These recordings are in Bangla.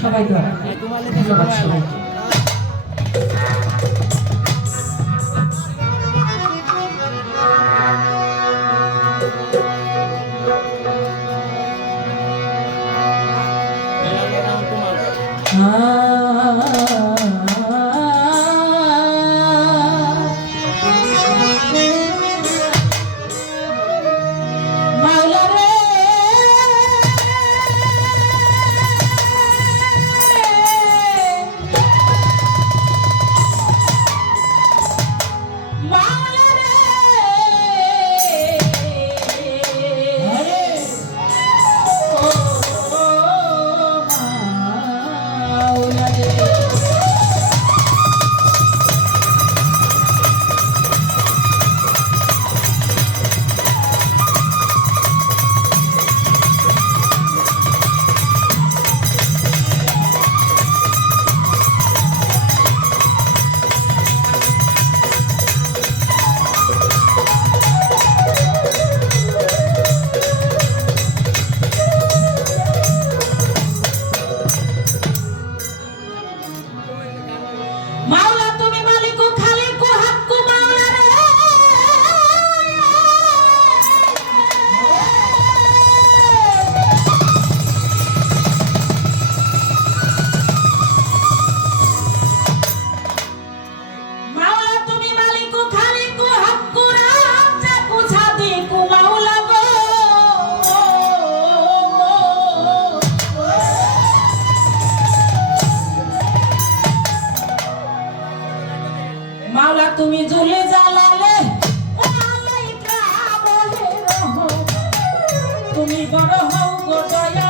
সবাই ধন্যবাদ সবাইকে। Ah তুমি বড় হও গো দয়া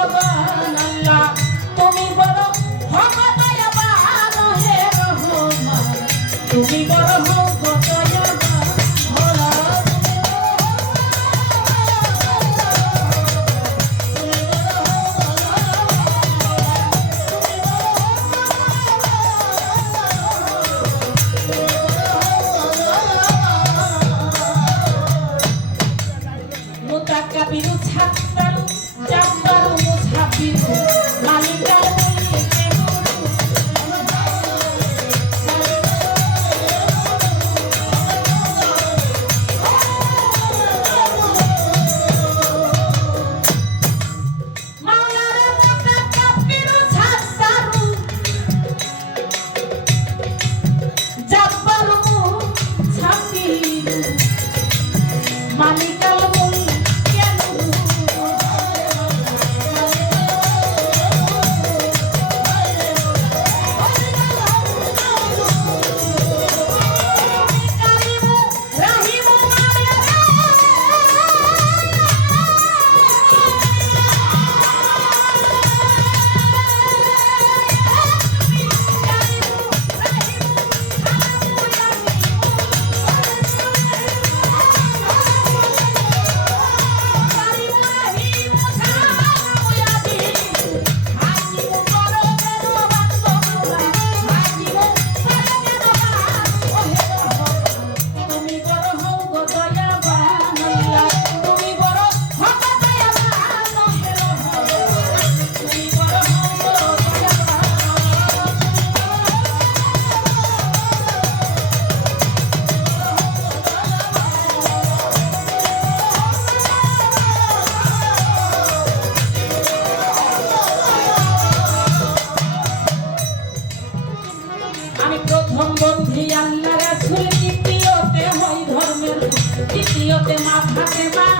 yo que más va que más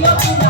Dios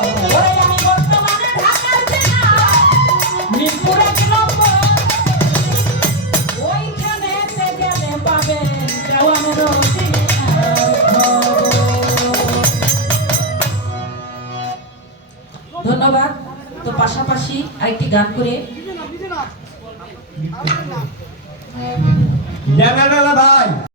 আসি আরেকটি গান করে ভাই।